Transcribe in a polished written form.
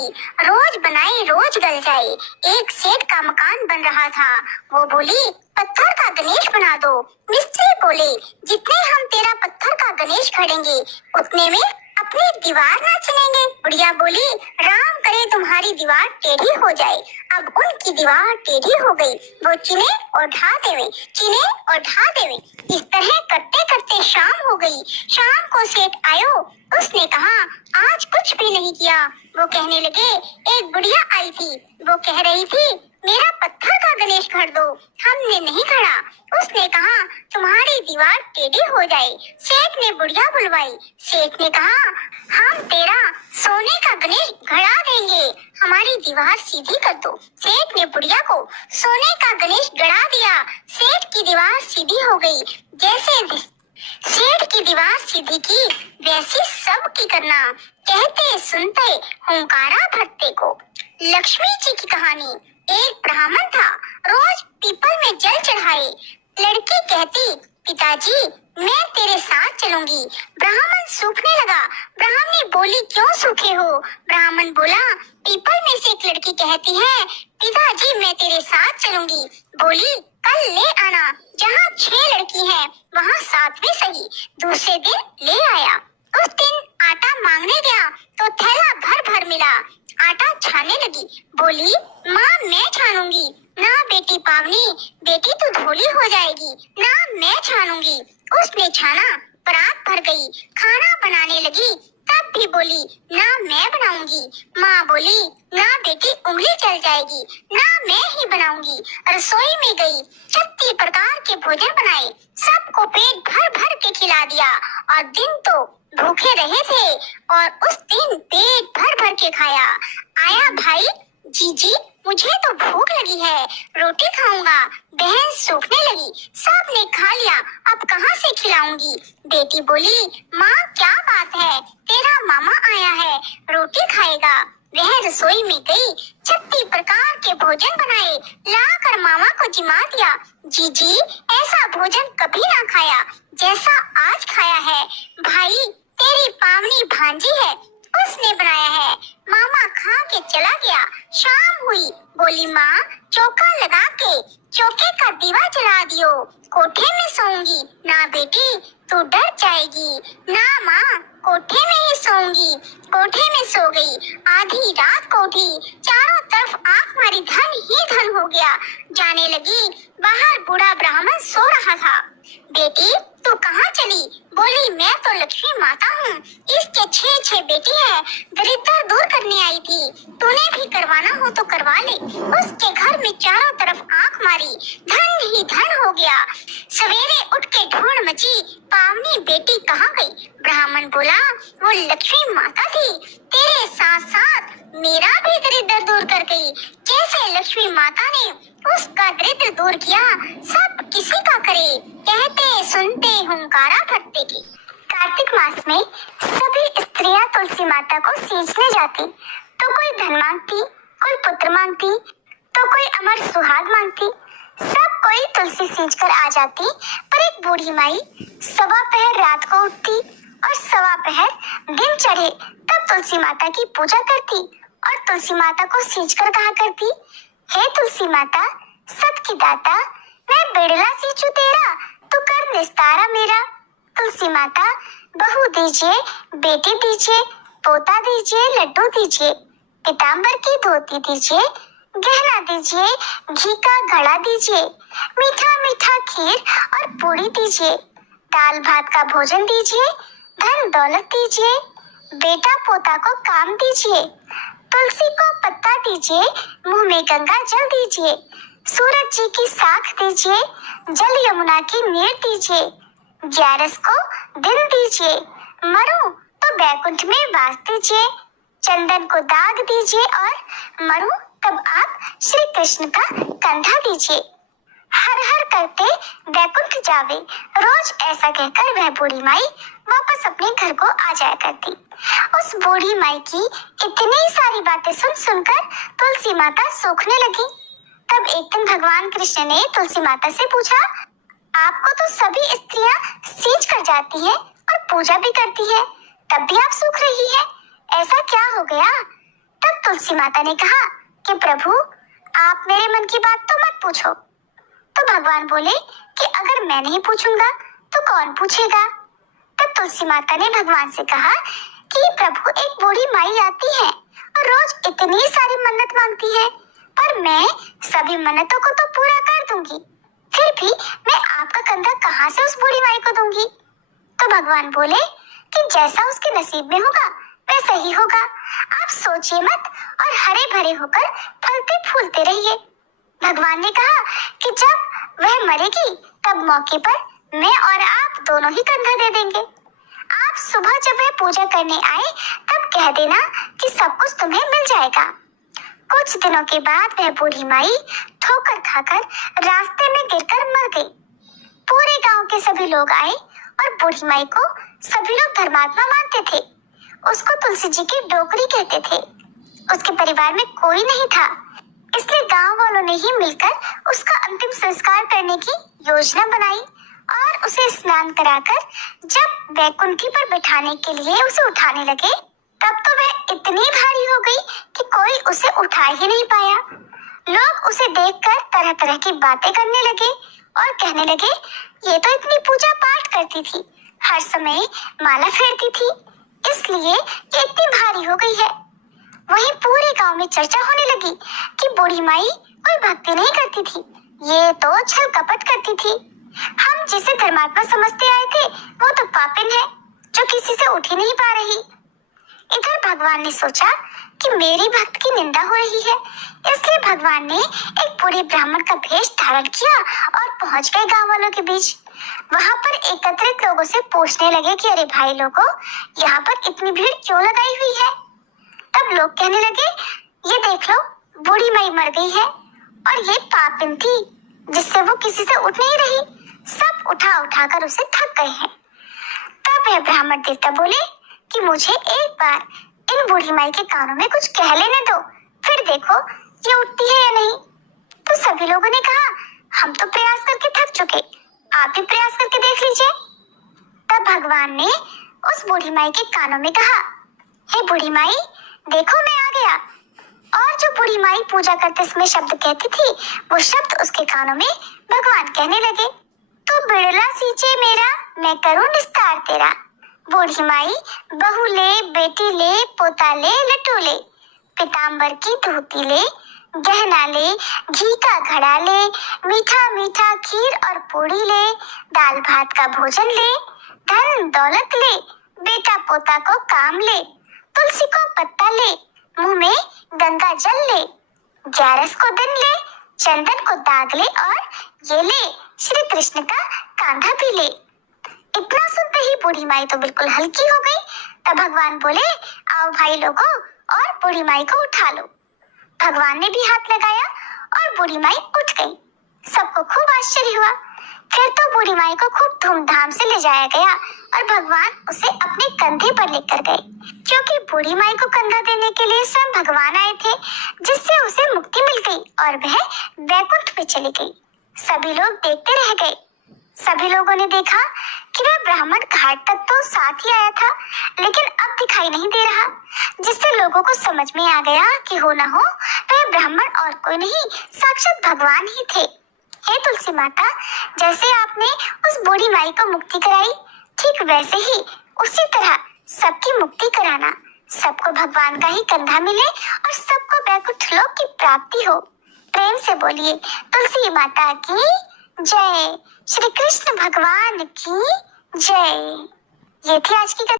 जाएगी, रोज बनाई रोज गल जाए। एक सेठ का मकान बन रहा था, वो बोली पत्थर का गणेश बना दो। मिस्त्री बोले जितने हम तेरा पत्थर का गणेश खड़ेंगे उतने में अपनी दीवार ना चलेंगे। बुढ़िया बोली राम करे तुम्हारी दीवार टेढ़ी हो जाए। अब उनकी दीवार टेढ़ी हो गई, वो चिने और ढा देवे, चिने और ढा देवे। इस तरह करते करते शाम हो गई। शाम को सेठ आयो, उसने कहा आज कुछ भी नहीं किया। वो कहने लगे एक बुढ़िया आई थी, वो कह रही थी मेरा पत्थर का गणेश खड़ दो। हमने नहीं खड़ा। उसने कहा तुम्हारी दीवार टेढ़ी हो जाए। सेठ ने बुढ़िया बुलवाई। सेठ ने कहा हम तेरा सोने का गणेश गड़ा देंगे, हमारी दीवार सीधी कर दो। सेठ ने बुढ़िया को सोने का गणेश गड़ा दिया। सेठ की दीवार सीधी हो गई। जैसे सेठ की दीवार सीधी की वैसी सब की करना। कहते सुनते हुंकारा भरते को। लक्ष्मी जी की कहानी। एक ब्राह्मण था, रोज पीपल में जल चढ़ाए। लड़की कहती पिताजी मैं तेरे साथ चलूंगी। ब्राह्मण सूखने लगा। ब्राह्मणी बोली क्यों सूखे हो? ब्राह्मण बोला पीपल में से एक लड़की कहती है पिताजी मैं तेरे साथ चलूंगी। बोली कल ले आना, जहाँ 6 लड़की हैं वहाँ 7वीं सही। दूसरे दिन ले आया। उस दिन आटा मांगने गया तो थैला भर भर मिला। आटा छाने लगी, बोली माँ मैं छानूंगी। ना बेटी पावनी, बेटी तो धोली हो जाएगी। ना मैं छानूंगी। उसने छाना, परात भर गई। खाना बनाने लगी, तब भी बोली ना मैं बनाऊंगी। माँ बोली ना बेटी उंगली जल जाएगी, ना मैं ही बनाऊंगी। रसोई में गई, 36 प्रकार के भोजन बनाए, सबको पेट भर भर के खिला दिया। और दिन तो भूखे रहे थे और उस दिन पेट भर भर के खाया। आया भाई, जीजी मुझे तो भूख लगी है, रोटी खाऊंगा। बहन सूखने लगी, सबने खा लिया, अब कहाँ से खिलाऊंगी? बेटी बोली माँ क्या बात है, तेरा मामा आया है, रोटी खाएगा। वह रसोई में गई, 36 प्रकार के भोजन बनाए, लाकर मामा को जिमा दिया। जीजी ऐसा भोजन कभी ना खाया जैसा आज खाया है। भाई तेरी पावनी भांजी है, उसने बनाया है। मामा खा के चला गया। शाम हुई, बोली माँ चौका लगा के चौके का दीवा जला दियो, कोठे में सोऊंगी। ना बेटी तू डर जाएगी। ना माँ कोठे में ही सोऊंगी। कोठे में सो गई। आधी रात को उठी, चारों तरफ आंख मारी, धन ही धन हो गया। जाने लगी, बाहर बूढ़ा ब्राह्मण सो रहा था। बेटी तू कहाँ चली? बोली मैं तो लक्ष्मी माता हूँ, इसके 6 बेटी है, दरिद्र दूर करने आई थी, तूने भी करवाना हो तो करवा ले। उसके घर में चारों तरफ आंख मारी, धन ही धन हो गया। सवेरे उठ के ढूंढ मची, पावनी बेटी कहाँ गई? ब्राह्मण बोला वो लक्ष्मी माता थी, तेरे साथ साथ मेरा भी दरिद्र दूर कर गई। जैसे लक्ष्मी माता ने उसका दरिद्र दूर किया, सब किसी का करे। कहते सुनते हुंकारा भरते की। कार्तिक मास में सभी स्त्रियां तुलसी माता को सींचने जाती, तो कोई धन मांगती, कोई पुत्र मांगती, तो कोई अमर सुहाग मांगती। सब कोई तुलसी सींचकर आ जाती, पर एक बूढ़ी माई 1.15 पहर रात को उठती और 1.15 पहर दिन चढ़े तब तुलसी माता की पूजा करती और तुलसी माता को सींचकर कहा करती, हे तुलसी माता सत की दाता, मैं बेड़ला सींचू तेरा, तू कर निस्तारा मेरा। तुलसी माता बहू दीजिए, बेटी दीजिए, पोता दीजिए, लड्डू दीजिए, पीताम्बर की धोती दीजिए, गहना दीजिए, घी का घड़ा दीजिए, मीठा मीठा खीर और पूरी दीजिए, दाल भात का भोजन दीजिए, धन दौलत दीजिए, बेटा पोता को काम दीजिए, तुलसी को पत्ता दीजिए, मुंह में गंगा जल दीजिए, सूरज जी की साख दीजिए, जल यमुना की नीर दीजिए, 11 को दिन दीजिए, मरूं तो बैकुंठ में वास दीजिए, चंदन को दाग दीजिए और मरूं तब आप श्री कृष्ण का कंधा दीजिए। हर हर करते बैकुंठ जावे, रोज ऐसा कहकर वह बूढ़ी माई वापस अपने घर को आ जाया करती। उस बूढ़ी माई की इतनी सारी बातें सुन सुनकर तुलसी माता सूखने लगी। तब एक दिन भगवान कृष्ण ने तुलसी माता से पूछा, आपको तो सभी स्त्रियां सींच कर जाती हैं और पूजा भी करती है, तब भी आप सूख रही है, ऐसा क्या हो गया? तब तब तुलसी माता ने कहा कि प्रभु आप मेरे मन की बात तो मत पूछो। तो भगवान बोले कि अगर मैं नहीं पूछूंगा तो कौन पूछेगा। तब तुलसी माता ने भगवान से कहा कि प्रभु एक बूढ़ी माई आती है और रोज इतनी सारी मन्नत मांगती है, पर मैं सभी मन्नतों को तो पूरा कर दूंगी, फिर भी मैं आपका कंधा कहाँ से उस बूढ़ी माई को दूंगी। तो भगवान बोले कि जैसा उसके नसीब में होगा वैसा ही होगा, आप सोचिए मत और हरे भरे होकर फलते फूलते रहिए। भगवान ने कहा कि जब वह मरेगी तब मौके पर मैं और आप दोनों ही कंधा दे देंगे। आप सुबह जब वह पूजा करने आए तब कह देना कि सब कुछ तुम्हें मिल जाएगा। कुछ दिनों के बाद वह बूढ़ी माई ठोकर खाकर रास्ते में गिरकर मर गई। पूरे गांव के सभी लोग आए और बूढ़ी माई को सभी लोग धर्मात्मा मानते थे। उसको तुलसी जी की डोकरी कहते थे। उसके परिवार में कोई नहीं था, इसलिए गांव वालों ने ही मिलकर उसका अंतिम संस्कार करने की योजना बनाई और उसे स्नान कराकर जब वैकुंठी पर बिठाने के लिए उसे उठाने लगे तब तो वह इतनी भारी हो गई कि कोई उसे उठा ही नहीं पाया। लोग उसे देखकर तरह तरह की बातें करने लगे और कहने लगे ये तो इतनी पूजा पाठ करती थी, हर समय माला फेरती थी, इसलिए ये इतनी भारी हो गई है। वहीं पूरे गांव में चर्चा होने लगी कि बूढ़ी माई कोई भक्ति नहीं करती थी, ये तो छल कपट करती थी। हम जिसे धर्मात्मा समझते आए थे वो तो पापिन है जो किसी से उठ ही नहीं पा रही। इधर भगवान ने सोचा कि मेरी भक्त की निंदा हो रही है, इसलिए भगवान ने एक बूढ़े ब्राह्मण का भेष धारण किया और पहुंच गए गांव वालों के बीच। वहां पर एकत्रित लोगों से पूछने लगे कि अरे भाई लोगों, यहाँ पर इतनी भीड़ क्यों लगाई हुई है। तब लोग कहने लगे ये देख लो, बूढ़ी माई मर गई है और ये पापिन थी जिससे वो किसी से उठ नहीं रही, सब उठा उठा कर उसे थक गए हैं। तब वह ब्राह्मण देवता बोले कि मुझे एक बार इन बूढ़ी माई के कानों में कुछ कह लेने दो, फिर देखो ये उठती है या नहीं। तो सभी लोगों ने कहा हम तो प्रयास करके थक चुके, आप भी प्रयास करके देख लीजिए। तब भगवान ने उस बूढ़ी माई के कानों में कहा हे बूढ़ी माई, देखो मैं आ गया। और जो बूढ़ी माई पूजा करते समय शब्द कहती थी वो शब्द उसके कानों में भगवान कहने लगे, तू बिड़ला सींचे मेरा, मैं करूं निस्तार तेरा। बूढ़ी माई बहू ले, बेटी ले, पोता ले, लट्टू ले, पीताम्बर की धोती ले, गहना ले, घी का घड़ा ले, मीठा मीठा खीर और पूड़ी ले, दाल भात का भोजन ले, धन दौलत ले, बेटा पोता को काम ले, तुलसी को पत्ता ले, मुंह में गंगा जल ले, 11 को दिन ले, चंदन को दाग ले और ये ले श्री कृष्ण का कांधा भी ले। इतना सुनते ही बूढ़ी माई तो बिल्कुल हल्की हो गई। तब भगवान बोले आओ भाई लोगों और बूढ़ी माई को उठा लो। भगवान ने भी हाथ लगाया और बूढ़ी माई उठ गई। सबको खूब आश्चर्य हुआ। फिर तो बूढ़ी माई को खूब धूमधाम से ले जाया गया और भगवान उसे अपने कंधे पर लेकर गए, क्योंकि बूढ़ी माई को कंधा देने के लिए स्वयं भगवान आए थे, जिससे उसे मुक्ति मिल गई और वह वैकुंठ में चली गई। सभी लोग देखते रह गए। सभी लोगों ने देखा कि वह ब्राह्मण घाट तक तो साथ ही आया था, लेकिन अब दिखाई नहीं दे रहा, जिससे लोगों को समझ में आ गया कि हो न हो वह ब्राह्मण और कोई नहीं, साक्षात भगवान ही थे। हे तुलसी माता, जैसे आपने उस बूढ़ी माई को मुक्ति कराई, ठीक वैसे ही उसी तरह सबकी मुक्ति कराना, सबको भगवान का ही कंधा मिले और सबको वैकुंठ लोक की प्राप्ति हो। प्रेम से बोलिए तुलसी माता की जय, श्री कृष्ण भगवान की जय। ये थी आज की